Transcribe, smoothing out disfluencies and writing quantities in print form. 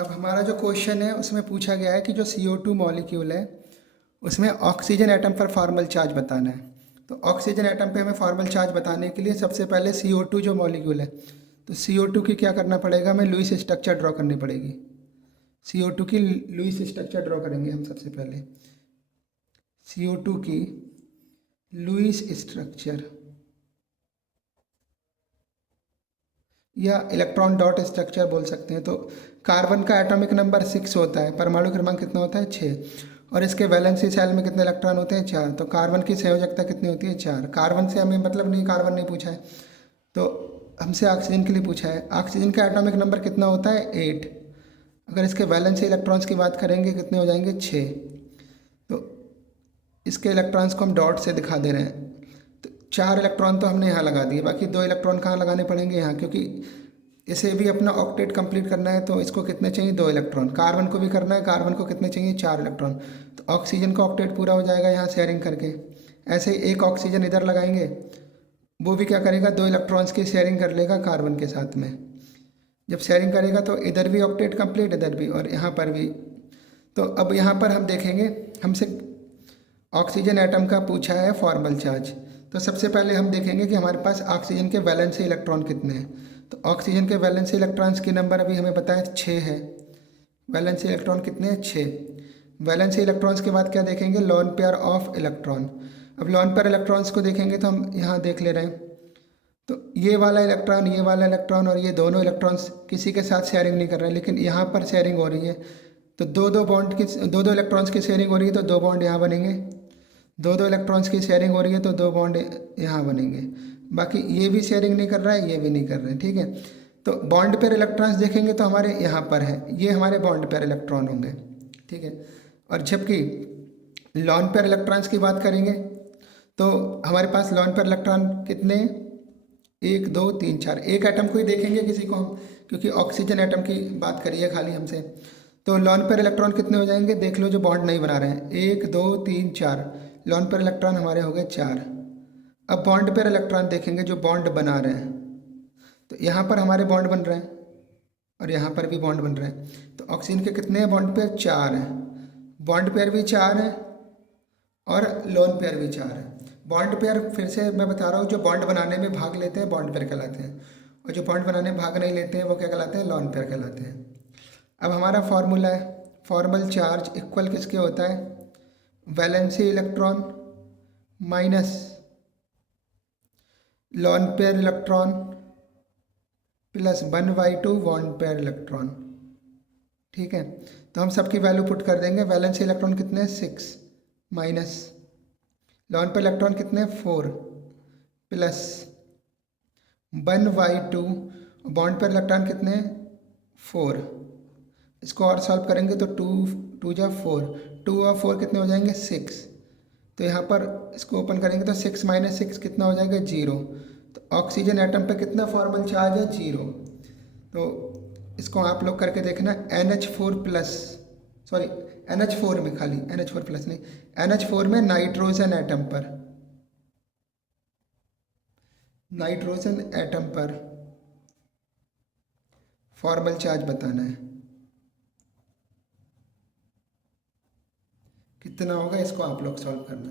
अब हमारा जो क्वेश्चन है उसमें पूछा गया है कि जो CO2 मॉलिक्यूल है उसमें ऑक्सीजन एटम पर फॉर्मल चार्ज बताना है। तो ऑक्सीजन एटम पे हमें फॉर्मल चार्ज बताने के लिए सबसे पहले CO2 जो मॉलिक्यूल है, तो CO2 की क्या करना पड़ेगा, हमें लुईस स्ट्रक्चर ड्रॉ करनी पड़ेगी। CO2 की लुईस स्ट्रक्चर ड्रॉ करेंगे हम सबसे पहले। CO2 की लुईस स्ट्रक्चर या इलेक्ट्रॉन डॉट स्ट्रक्चर बोल सकते हैं। तो कार्बन का एटॉमिक नंबर 6 होता है, परमाणु क्रमांक कितना होता है 6, और इसके वैलेंसी सेल में कितने इलेक्ट्रॉन होते हैं 4। तो कार्बन की संयोजकता कितनी होती है 4। कार्बन से हमें मतलब नहीं, कार्बन नहीं पूछा है, तो हमसे ऑक्सीजन के लिए पूछा है। ऑक्सीजन का एटॉमिक नंबर कितना होता है 8। अगर इसके वैलेंसी इलेक्ट्रॉन्स की बात करेंगे कितने हो जाएंगे 6। तो इसके इलेक्ट्रॉन्स को हम डॉट से दिखा दे रहे हैं। तो 4 इलेक्ट्रॉन तो हमने यहाँ लगा दिए, बाकी 2 इलेक्ट्रॉन कहाँ लगाने पड़ेंगे यहाँ, क्योंकि इसे भी अपना ऑक्टेट कंप्लीट करना है। तो इसको कितने चाहिए 2 इलेक्ट्रॉन। कार्बन को भी करना है, कार्बन को कितने चाहिए 4 इलेक्ट्रॉन। तो ऑक्सीजन का ऑक्टेट पूरा हो जाएगा यहाँ शेयरिंग करके। ऐसे ही एक ऑक्सीजन इधर लगाएंगे, वो भी क्या करेगा 2 इलेक्ट्रॉन्स की शेयरिंग कर लेगा कार्बन के साथ में। जब शेयरिंग करेगा तो इधर भी ऑक्टेट कंप्लीट, इधर भी, और यहाँ पर भी। तो अब यहाँ पर हम देखेंगे, हमसे ऑक्सीजन एटम का पूछा है फॉर्मल चार्ज। तो सबसे पहले हम देखेंगे कि हमारे पास ऑक्सीजन के वैलेंसी इलेक्ट्रॉन कितने हैं। तो ऑक्सीजन के वैलेंसी इलेक्ट्रॉन्स की नंबर अभी हमें पता है 6 है। वैलेंसी इलेक्ट्रॉन कितने हैं 6। वैलेंसी इलेक्ट्रॉन्स के बाद क्या देखेंगे, लॉन पेयर ऑफ इलेक्ट्रॉन। अब लॉन पेयर इलेक्ट्रॉन्स को देखेंगे तो हम यहाँ देख ले रहे हैं, तो ये वाला इलेक्ट्रॉन, ये वाला इलेक्ट्रॉन और ये दोनों इलेक्ट्रॉन्स किसी के साथ शेयरिंग नहीं कर रहे हैं, लेकिन यहाँ पर शेयरिंग हो रही है। तो दो बॉन्ड की, दो इलेक्ट्रॉन्स की शेयरिंग हो रही है, तो 2 बॉन्ड यहाँ बनेंगे। दो इलेक्ट्रॉन्स की शेयरिंग हो रही है तो 2 बॉन्ड यहाँ बनेंगे। बाकी ये भी शेयरिंग नहीं कर रहा है, ये भी नहीं कर रहे हैं, ठीक है। तो बॉन्ड पेयर इलेक्ट्रॉन्स देखेंगे तो हमारे यहाँ पर है, ये हमारे बॉन्ड पेयर इलेक्ट्रॉन होंगे, ठीक है। और जबकि लॉन पेयर इलेक्ट्रॉन्स की बात करेंगे तो हमारे पास लॉन पेयर इलेक्ट्रॉन कितने, 1 2 3 4। एक एटम को ही देखेंगे किसी को हम, क्योंकि ऑक्सीजन एटम की बात करिए खाली हमसे। तो लॉन पेयर इलेक्ट्रॉन कितने हो जाएंगे, देख लो, जो बॉन्ड नहीं बना रहे हैं, 1 2 3 4। लॉन पेयर इलेक्ट्रॉन हमारे हो गए 4। अब बॉन्ड पेयर इलेक्ट्रॉन देखेंगे जो बॉन्ड बना रहे हैं, तो यहाँ पर हमारे बॉन्ड बन रहे हैं और यहाँ पर भी बॉन्ड बन रहे हैं। तो ऑक्सीजन के कितने हैं बॉन्ड पेयर, 4 हैं। बॉन्ड पेयर भी 4 हैं और लोन पेयर भी 4 है। बॉन्ड पेयर फिर से मैं बता रहा हूँ, जो बॉन्ड बनाने में भाग लेते हैं बॉन्ड पेयर कहलाते हैं, और जो बॉन्ड बनाने में भाग नहीं लेते हैं वो क्या कहलाते हैं, लोन पेयर कहलाते हैं। अब हमारा फॉर्मूला है, फॉर्मल चार्ज इक्वल किसके होता है, valency electron minus lone pair electron plus 1/2 bond pair electron, ठीक है। तो हम सबकी वैल्यू पुट कर देंगे। वैलेंसी इलेक्ट्रॉन कितने 6 माइनस लॉन पेयर इलेक्ट्रॉन कितने 4 प्लस 1/2 बॉन्ड पेयर इलेक्ट्रॉन कितने 4। इसको और सॉल्व करेंगे तो 2 2 जा 4, 2 और 4 कितने हो जाएंगे 6। तो यहाँ पर इसको ओपन करेंगे तो 6 माइनस 6 कितना हो जाएगा 0। तो ऑक्सीजन एटम पे कितना फॉर्मल चार्ज है 0। तो इसको आप लोग करके देखना, NH4 प्लस, सॉरी NH4 में, खाली NH4 प्लस नहीं, NH4 में नाइट्रोजन एटम पर, नाइट्रोजन एटम पर फॉर्मल चार्ज बताना है कितना होगा, इसको आप लोग सॉल्व करना।